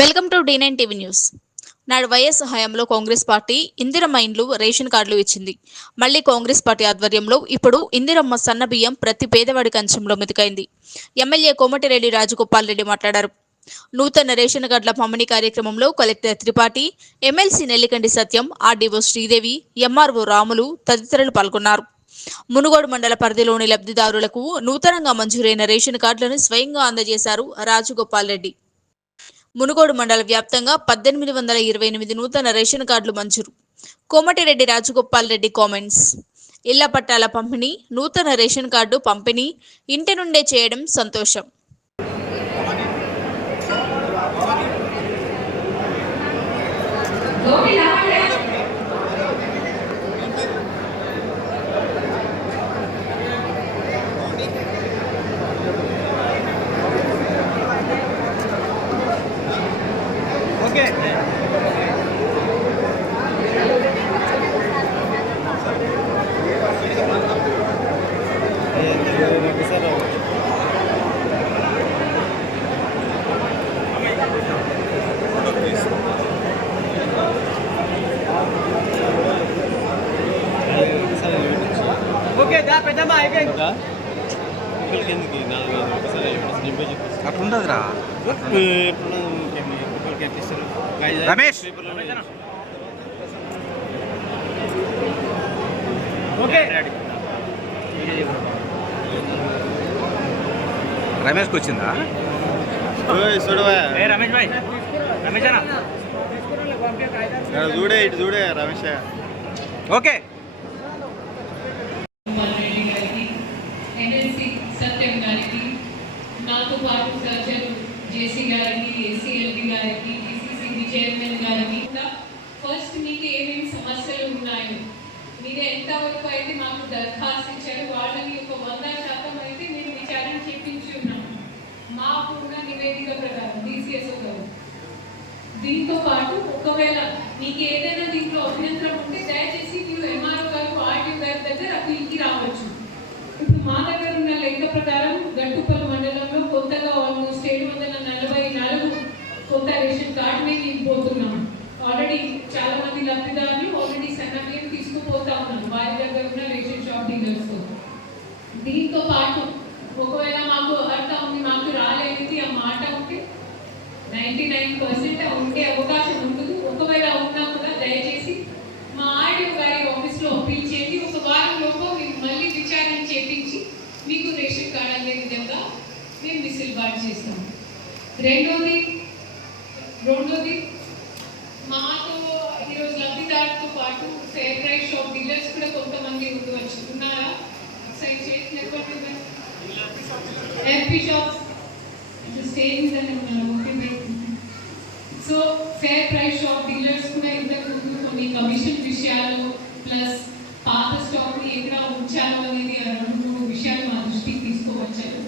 Welcome to D nine TV news. నాడు YS హయాంలో Congress party Indiramma ఇండ్లు రేషన్ కార్డులు ఇచ్చింది. మళ్ళీ కాంగ్రెస్ పార్టీ ఆధ్వర్యంలో ఇప్పుడు ఇందిరమ్మ సన్న బియ్యం ప్రతి పేదవాడి కంచంలో మెతుకైంది. ఎమ్మెల్యే కోమటిరెడ్డి రాజగోపాల్ రెడ్డి మాట్లాడారు. నూతన రేషన్ కార్డుల పంపిణీ కార్యక్రమంలో collector Tripathi MLC Nellikanti Satyam RDO Sridevi MRO Ramulu తదితరులు పాల్గొన్నారు. మునుగోడు మండల పరిధిలోని లబ్ధిదారులకు నూతనంగా మంజూరైన రేషన్ కార్డులను స్వయంగా అందజేశారు రాజగోపాల్ రెడ్డి. మునుగోడు మండల వ్యాప్తంగా పద్దెనిమిది వందల ఇరవై ఎనిమిది నూతన రేషన్ కార్డులు మంజూరు కోమటిరెడ్డి రాజగోపాల్ రెడ్డి కామెంట్స్ ఇళ్ళ పట్టాల పంపిణీ నూతన రేషన్ కార్డు పంపిణీ ఇంటి నుండే చేయడం సంతోషం Okay. అట్లుండదురా. రమేష్. రమేష్కి వచ్చిందా? చూడవా? ఏ రమేష్ భాయ్ రమేష్ అన్న. చూడే ఇటు చూడే రమేష్. ఓకే రెడ్డి గారికి ఎన్ఎల్సి సత్యం గారికి నాతో పాటు సర్జన్ జేసీ గారికి ఏసీఎల్బి గారికి డిసిసిబి చైర్మన్ గారికి ఇంకా ఫస్ట్ మీకు ఏమేమి సమస్యలు ఉన్నాయి మీరు ఎంతవరకు అయితే మాకు దరఖాస్తు ఇచ్చారు వాళ్ళని ఒక వంద శాతం అయితే నేను విచారణ చేపించి ఉన్నాము మాకు ఉన్న నివేదిక ప్రకారం డిసిఎస్ఓ గారు. దీంతో పాటు ఒకవేళ మీకు ఏదైనా దీంట్లో అభ్యంతరం ఉంటే దయచేసి మీరు ఎంఆర్ఓ గారు ఆర్టీఓ గారి దగ్గర అప్పీల్కి రావచ్చు. ఇప్పుడు మా దగ్గర ఉన్న లెక్క ప్రకారం గట్టుపల్లి మండలంలో కొత్తగా ఆల్మోస్ట్ ఏడు వందల నలభై నాలుగు కొత్త రేషన్ కార్డు మేము ఇవ్వబోతున్నాం ఆల్రెడీ చాలా మంది లబ్ధిదారులు ఆల్రెడీ సన్నబియ్యం తీసుకుపోతా ఉన్నారు వారి రేషన్ షాప్ డీలర్స్ దీంతో పాటు ఒకవేళ మాకు అర్థం ఉంది మాకు రాలేనిది ఆ మాట ఉంటే నైంటీ నైన్ పర్సెంట్ ఉండే అవకాశం ఉంటుంది. ఒకవేళ ఉన్నా కూడా దయచేసి మా ఆడియో గారి ఆఫీస్లో అప్పీల్ ఒక వారం లోపు మళ్ళీ విచారణ చేపించి మీకు రేషన్ కార్డ్ అందే విధంగా మేము విసిల్బాటు చేస్తాం. రెండోది రెండోది మాతో ఈరోజు లబ్ధిదారుతో పాటు ఫేర్ ప్రైస్ షాప్ డీలర్స్ కూడా కొంతమంది ఉండవచ్చు ఉన్నారా సైన్ చేసి నెట్వర్క్ ఎంపీ షాప్స్ స్టేజ్ మీద okay so fair price shop dealers కూడా ఇంతకు ముందు కొన్ని కమిషన్ విషయాలు ప్లస్ పాత స్టాక్ని ఎక్కడ ఉంచాలో అనేది రెండు విషయాలు మా దృష్టికి తీసుకోవచ్చారు.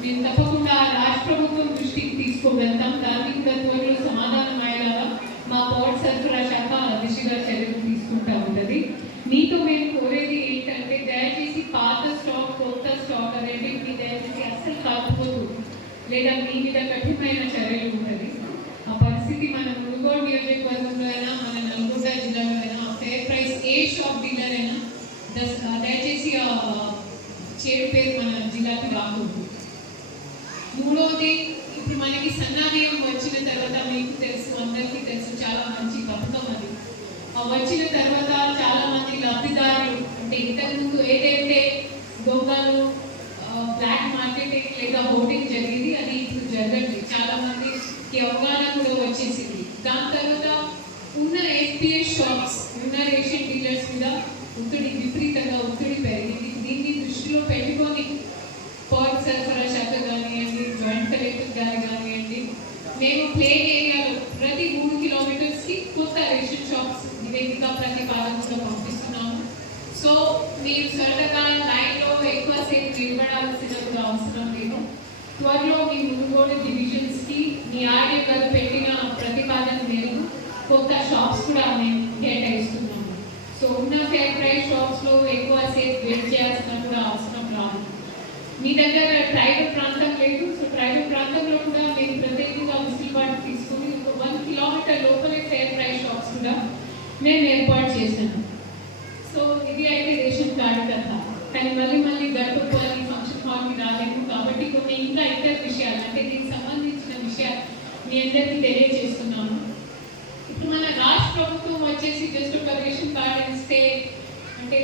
మేము తప్పకుండా రాష్ట్ర ప్రభుత్వం దృష్టికి తీసుకువెళ్తాం. దానికి కూడా త్వరలో సమాధానం అయ్యేలాగా మా పౌర సరఫరా శాఖ దిశగా చర్యలు తీసుకుంటా ఉంటుంది. మీతో మేము అస్సలు కాకపోదు లేదా మీ మీద కఠినమైన చర్యలు ఉంటుంది ఆ పరిస్థితి మన మునుగోడు నియోజకవర్గంలో అయినా మన నల్గొండ జిల్లాలో అయినా fair price A shop dealer అయినా దస్- దయచేసి ఆ చేరు పేరు మన జిల్లాకి రాకూడదు. మూడవది ఇప్పుడు మనకి సన్నానయం వచ్చిన తర్వాత మీకు తెలుసు అందరికీ తెలుసు చాలా మంచి పథకం అది. వచ్చిన తర్వాత చాలా మంది లబ్ధిదారులు అంటే ఇంతకుముందు ఏదైతే దొంగలు బ్లాక్ మార్కెటింగ్ లేదా ఓటింగ్ జరిగింది. అది ఇప్పుడు జరగండి చాలా మందికి అవగాహన కూడా వచ్చేసింది. దాని తర్వాత ఉన్న ఎస్పీఎస్ షాప్స్ ఉన్న రేషన్ డీలర్స్ మీద ఒత్తిడి విపరీతంగా ఒత్తిడి పెరిగింది దీన్ని దృష్టిలో పెట్టుకొని పౌర సరఫరా శాఖ కానివ్వండి జాయింట్ కలెక్టర్ గారు కానివ్వండి మేము ప్లేన్ ఏరియాలో ప్రతి మూడు కిలోమీటర్స్కి కొత్త రేషన్ షాప్స్ నివేదిక ప్రతిపాదనలో పంపిస్తున్నాము సో మీరు సరదాగా లైన్లో ఎక్కువసేపు అవసరం లేదు. త్వరలో మీ మునుగోడు డివిజన్స్కి మీ ఆడియో గారు పెట్టిన ప్రతిపాదన మేరకు కొత్త షాప్స్ కూడా మేము కేటాయిస్తున్నాము. సో ఉన్న ఫేర్ ప్రైస్ షాప్స్లో ఎక్కువసేపు వెయిట్ చేయాల్సిన కూడా అవసరం రాదు. మీ దగ్గర ట్రైబల్ ప్రాంతం లేదు. సో ట్రైబల్ ప్రాంతంలో కూడా మేము ప్రత్యేకంగా ముసలిపాటు తీసుకుని ఒక వన్ కిలోమీటర్ లోపలే ఫేర్ ప్రైస్ షాప్స్ కూడా మేము ఏర్పాటు చేశాను సో ఇది అయితే రేషన్ కార్డు కథ. కానీ మళ్ళీ మళ్ళీ గడపకోవాలి ఫంక్షన్ హాల్కి రాలేము కాబట్టి కొన్ని ఇంకా ఇతర విషయాలు అంటే దీనికి సంబంధించిన విషయాలు మీ అందరికీ తెలియజేస్తున్నాము ఇప్పుడు మన రాష్ట్ర ప్రభుత్వం వచ్చేసి జస్ట్ ఒక రేషన్ కార్డు ఇస్తే అంటే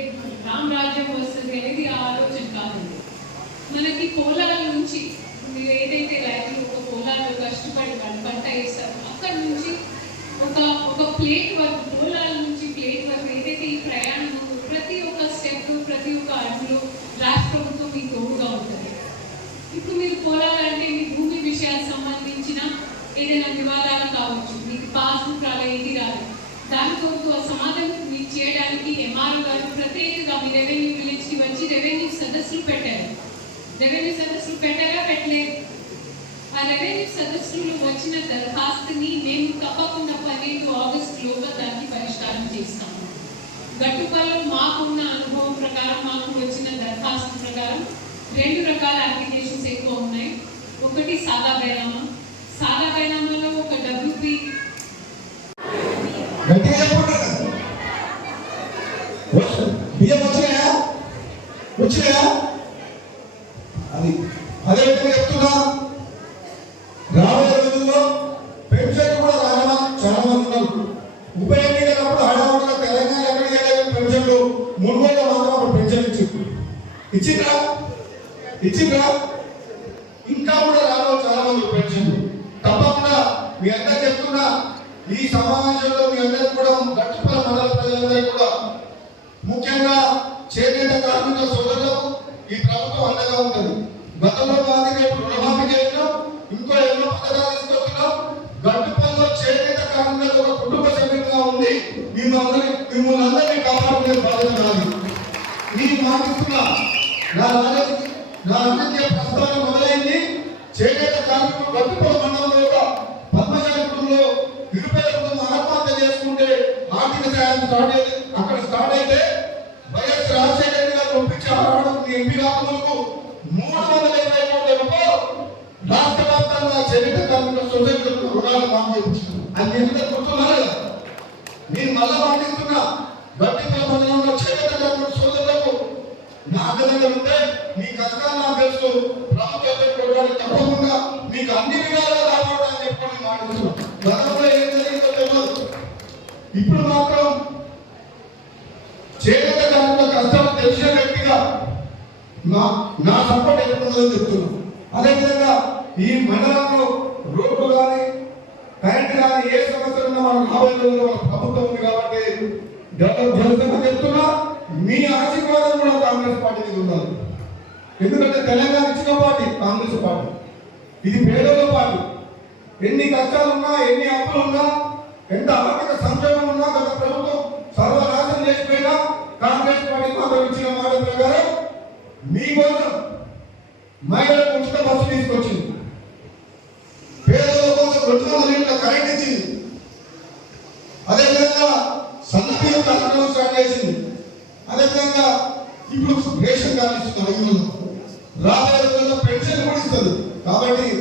రామ్ రాజ్యం వస్తుంది అనేది ఆ ఆలోచన కాదు. మనకి కోలాల నుంచి మీరు ఏదైతే రైతులు ఒక కోలాలు కష్టపడి పంట పంట వేస్తారు అక్కడ నుంచి ఒక ఒక ప్లేట్ వరకు కోలాల నుంచి ప్లేట్ వరకు ఏదైతే ఈ ప్రయాణం ఉందో, ప్రతి ఒక్క స్టెప్ ప్రతి ఒక్క అడుగులో రాష్ట్ర ప్రభుత్వం మీకు తోడుగా ఉంటుంది ఇప్పుడు మీరు పోరాలంటే మీ భూమి విషయాలకు సంబంధించిన ఏదైనా వివాదాలు కావచ్చు మీకు పాస్బుక్ రాలే ఏది రాలేదు దాని కొరకు ఆ సమాధానం మీకు చేయడానికి ఎంఆర్ఓ గారు ప్రత్యేకంగా మీ రెవెన్యూ విలేజ్కి వచ్చి రెవెన్యూ సదస్సులు పెట్టారు రెవెన్యూ సదస్సులు పెట్టారా పెట్టలేదు ఆ రెవెన్యూ సదస్సులు వచ్చిన దరఖాస్తుని మేము తప్పకుండా పన్నెండు ఆగస్ట్ లోపల దానికి పరిష్కారం చేస్తాము గట్టుపల్లో మాకున్న అనుభవం ప్రకారం మాకు వచ్చిన దరఖాస్తు ప్రకారం రెండు రకాల అప్లికేషన్స్ ఎక్కువ ఉన్నాయి. ఒకటి సాదా బైనామా. సాదా బైనామాలో ఒక డబ్ల్యూపీ వచ్చినాయా? అది అదే చెప్తున్నా. ముఖ్యంగా చేనేత కార్మిక సోదరులకు ఈ ప్రభుత్వం అండగా ఉంటుంది. గతంలో మాదిరి ఇప్పుడు రుణమాఫీ చేయడం ఇంకో ఎన్నో పథకాలు తీసుకొస్తున్నాం. గట్టుపల్లిలో చేనేత కార్మికులకు ఒక కుటుంబ సభ్యులుగా ఉంది మిమ్మల్ని మిమ్మల్ని అందరినీ కాపాడుకునే బాధ్యత కాదు నేను మాటిస్తున్నా నా రాజకీయ నా రాజకీయ ప్రస్థానం మొదలైంది. చేనేత కార్మికులు గడ్డుపల్ల మండలంలో ఒక పద్మశాలి కుటుంబంలో నిరుపేద కుటుంబం ఆత్మహత్య చేసుకుంటే ఆర్థిక సహాయం స్టార్ట్ అయింది అక్కడ స్టార్ట్ అయితే వైఎస్ రాజశేఖర గారు ఒప్పించి ఆనాడు ఎంపీ కాకముందుకు మూడు వందల ఇరవై కోట్ల రూపాయలు రాష్ట్ర వ్యాప్తంగా చేనేత కార్మిక సొసైటీలకు రుణాలు మాఫీ అది ఎందుకంటే గుర్తున్నారు కదా? నేను మళ్ళా పాటిస్తున్నా గట్టిపల్లి మండలంలో చేనేత కార్మిక సోదరులకు నా అభినందన ఉంటే మీ కష్టాలు నాకు తెలుసు. ప్రభుత్వ ప్రోగ్రాం తప్పకుండా మీకు అన్ని విధాలుగా కాపాడాలని చెప్పి మాట్లాడుతున్నాను గతంలో ఏం జరిగిందో తెలియదు ఇప్పుడు మాత్రం నా నా సపోర్ట్ ఎక్కడ చెప్తున్నాను. అదేవిధంగా ఈ మండలంలో రోడ్లు కానీ కరెంట్ కానీ ఏ సమస్య ఉన్నా మనం రాబోయే రోజుల్లో మన ప్రభుత్వం ఉంది కాబట్టి డెవలప్ చేస్తామని చెప్తున్నా. మీ ఆశీర్వాదం కూడా కాంగ్రెస్ పార్టీ ఉండాలి. ఎందుకంటే తెలంగాణ ఇచ్చిన పార్టీ కాంగ్రెస్ పార్టీ. ఇది పేదల పార్టీ. ఎన్ని కష్టాలు ఉన్నా ఎన్ని అప్పులు ఉన్నా ఎంత ఆర్థిక సంక్షేమం ఉన్నా గత ప్రభుత్వం మీకోసం మహిళలకు ఉచిత బస్సు తీసుకొచ్చింది. పేదల కోసం రెండు వందల యూనిట్ల కరెంట్ ఇచ్చింది. అదేవిధంగా సన్నబియ్యం అన్నం స్టార్ట్ చేసింది. అదేవిధంగా ఇప్పుడు రేషన్ కార్డు ఇస్తుంది రాబోయే రోజుల్లో పెన్షన్ కూడా ఇస్తుంది. కాబట్టి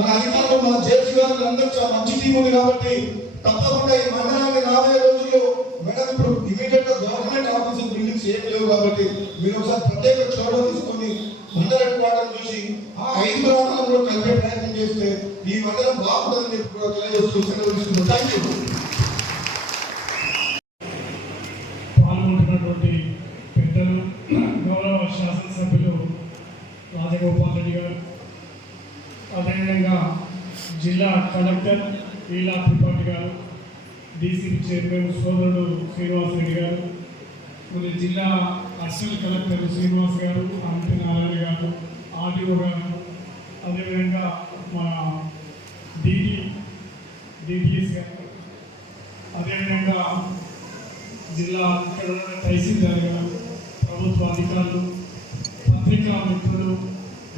మన అధికారులు మన జేసీ గారు అందరూ మంచి టీం ఉంది కాబట్టి తప్పకుండా ఈ మండలాన్ని రాబోయే రోజుల్లో మేడం ఇప్పుడు ఇమీడియట్గా గవర్నమెంట్ ఆఫీస్ బిల్డింగ్స్ ఏం లేవు కాబట్టి మీరు ఒకసారి ప్రత్యేక చోట తీసుకొని మండల హెడ్ చూసి ఆ ఐదు ప్రాంతాలను కలిపే ప్రయత్నం చేస్తే ఈ మండలం బాగుంటుందని చెప్పి తెలియజేస్తూ సెలవు థ్యాంక్ యూ పాల్గొంటున్నటువంటి పెద్దలు గౌరవ శాసనసభ్యులు రాజగోపాల్ రెడ్డి గారు అదేవిధంగా జిల్లా కలెక్టర్ లీలా త్రిపాఠి గారు డీసీపీ చైర్మన్ సోదరుడు శ్రీనివాస్ రెడ్డి గారు మరి జిల్లా అసిస్టెంట్ కలెక్టర్ శ్రీనివాస్ గారు అంపి నారాయణ గారు ఆర్డీఓ గారు అదేవిధంగా మన డిటి డిటిఎస్ గారు అదేవిధంగా జిల్లా ఇక్కడ తహసీల్దార్ గారు ప్రభుత్వ అధికారులు పత్రికా మిత్రులు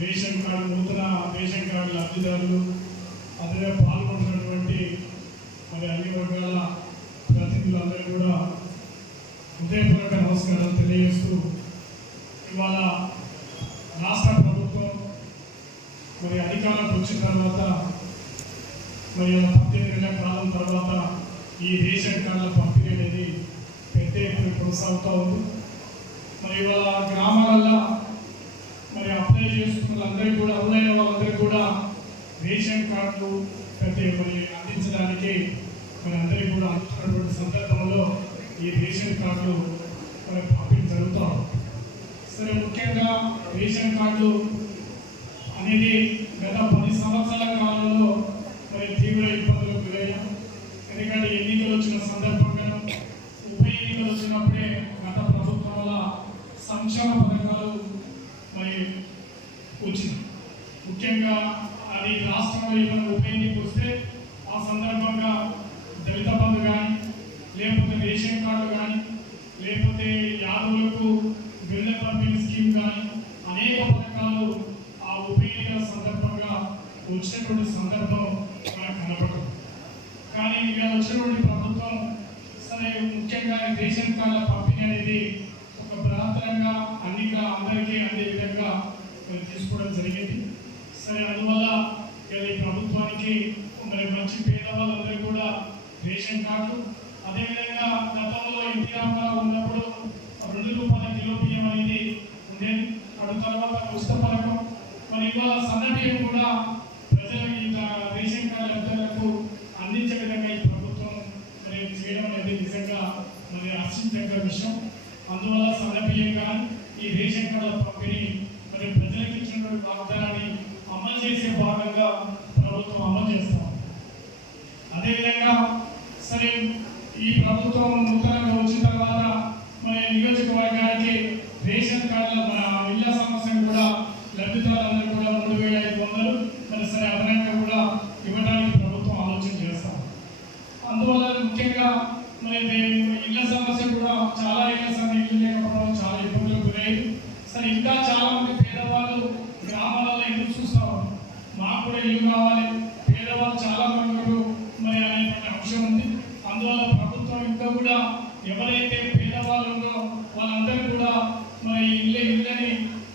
రేషన్ కార్డు నూతన రేషన్ కార్డు లబ్ధిదారులు అదే పాల్గొంటున్నటువంటి మరి అన్ని వర్గాల ప్రతినిధులందరూ కూడా హృదయపూర్వక నమస్కారాలు తెలియజేస్తూ ఇవాళ రాష్ట్ర ప్రభుత్వం మరి అధికారంలోకి వచ్చిన తర్వాత మరి పద్దెనిమిది నెలల కాలం తర్వాత ఈ రేషన్ కార్డుల పంపిణీ అనేది పెద్ద ఎత్తున కొనసాగుతూ ఉంది. మరి ఇవాళ గ్రామాలలో అప్లై చేసుకున్న వాళ్ళందరికీ కూడా అర్హులైన వాళ్ళందరికీ కూడా రేషన్ కార్డులు ప్రతి మరి అందించడానికి మరి కూడా అందుతున్నటువంటి సందర్భంలో ఈ రేషన్ కార్డులు మనం పంపిణీ జరుగుతూ సరే ముఖ్యంగా రేషన్ కార్డు అనేది గత పది సంవత్సరాల కాలంలో మరి తీవ్ర ఇబ్బందులు గురయ్యాం ఎందుకంటే ఎన్నికలు వచ్చిన సందర్భంగా ఉప ఎన్నికలు వచ్చినప్పుడే గత ప్రభుత్వం వల్ల సంక్షేమ పథకాలు మరి వచ్చింది ముఖ్యంగా అది రాష్ట్రంలో ఏమైనా ఉప ఎన్నిక వస్తే ఆ సందర్భంగా దళిత బంధు కానీ లేకపోతే రేషన్ కార్డు కానీ లేకపోతే యాదవులకు బిళ్ళ పంపిణీ స్కీమ్ కానీ అనేక పథకాలు ఆ ఉప ఎన్నికల సందర్భంగా వచ్చినటువంటి సందర్భం మనకు కనపడదు. కానీ ఇలా వచ్చినటువంటి ప్రభుత్వం సరే ముఖ్యంగా రేషన్ కార్డుల పంపిణీ అనేది ఒక బృహత్తరంగా అన్ని అందరికీ అందే విధంగా తీసుకోవడం జరిగింది. సరే అందువల్ల ఇవాళ ఈ ప్రభుత్వానికి మరి మంచి పేదవాళ్ళందరూ కూడా రేషన్ కార్డు అదేవిధంగా గతంలో ఇంటి రామారావు ఉన్నప్పుడు రెండు రూపాయల కిలో బియ్యం అనేది ఉండేది. అటు తర్వాత ఉష్ణ పథకం. మరి ఇవాళ సన్న బియ్యం కూడా ప్రజలకు రేషన్ కార్డు లబ్ధిదారులకు అందించే విధంగా ఈ ప్రభుత్వం మరి చేయడం అనేది నిజంగా మరి హర్షించదగ్గ విషయం. అందువల్ల సన్న కానీ ఈ రేషన్ కార్డుల పంపిణీ మరి ప్రజలకు ఇచ్చినటువంటి వాగ్దానాన్ని అమలు చేసే భాగంగా ప్రభుత్వం అమలు చేస్తాం అదేవిధంగా సరే ఈ ప్రభుత్వం నూతనంగా వచ్చిన తర్వాత మన నియోజకవర్గానికి రేషన్ కార్డుల మన ఇళ్ళ సమస్యను కూడా లబ్ధిదారులందరూ కూడా మూడు వేల ఐదు వందలు మరి సరే అదనంగా కూడా ఇవ్వడానికి ప్రభుత్వం ఆలోచన చేస్తాం అందువల్ల ముఖ్యంగా మరి దే- ఇళ్ళ సమస్య కూడా చాలా ఇళ్ళ సమస్య ఇల్లు లేకపోవడం చాలా ఇబ్బందులకు గురయ్యింది సరే ఇంకా చాలా మంది పేదవాళ్ళు గ్రామాలలో ఎదురు చూస్తా ఉన్నారు మాకు కూడా ఇల్లు కావాలి పేదవాళ్ళు చాలా మంది ఉన్నారు మరి అనేటువంటి అంశం ఉంది అందువల్ల ప్రభుత్వం ఇంకా కూడా ఎవరైతే పేదవాళ్ళు ఉన్నారో వాళ్ళందరూ కూడా మరి ఇళ్ళ ఇళ్ళని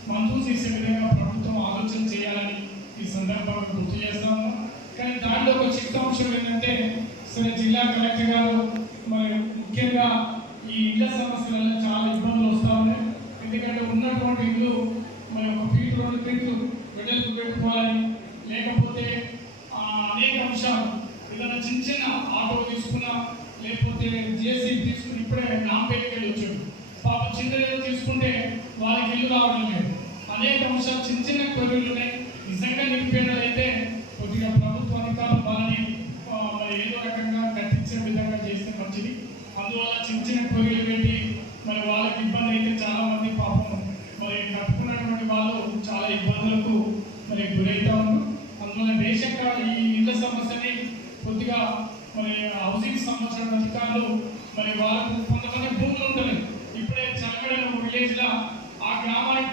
మంజూరు చేసే విధంగా ప్రభుత్వం ఆలోచన చేయాలని ఈ సందర్భంగా గుర్తు చేస్తాము. కానీ దాంట్లో ఒక చిత్త అంశం ఏంటంటే సరే జిల్లా కలెక్టర్ గారు మరి ముఖ్యంగా ఈ ఇళ్ళ సమస్యలలో చాలా ఇబ్బందులు వస్తూ ఉన్నాయి. ఎందుకంటే ఉన్నటువంటి ఇల్లు మరి ఒక ఫీట్ రెండు ఫీట్లు వెడల్పు పెట్టుకోవాలని లేకపోతే అనేక అంశాలు ఏదైనా చిన్న చిన్న ఆటో తీసుకున్నా లేకపోతే జేసీ తీసుకుని ఇప్పుడే నాంపేటకి వెళ్ళి వచ్చాడు. పాప చిన్నది తీసుకుంటే వాళ్ళకి ఇల్లు రావడం లేదు. అనేక అంశాలు చిన్న చిన్న కొరియలు ఉన్నాయి. నిజంగా నిరుపేదలు అయితే కొద్దిగా ప్రభుత్వ అధికారులు వాళ్ళని మరి ఏదో రకంగా కట్టించే విధంగా చేస్తే మంచిది. అందువల్ల చిన్న చిన్న కొరియలు పెట్టి మరి వాళ్ళకి ఇబ్బంది అయితే చాలా మంది పాపం మరి కట్టుకున్నటువంటి వాళ్ళు చాలా ఇబ్బందులకు మరి గురవుతా ఉన్నారు. అందువల్ల రేషన్ ఈ ఇళ్ళ సమస్యని పూర్తిగా మరి హౌసింగ్ సంబంధించిన అధికారులు మరి వాళ్ళకు కొంతమంది భూములు ఉంటాయి. ఇప్పుడే చలగడ విలేజ్లో ఆ గ్రామానికి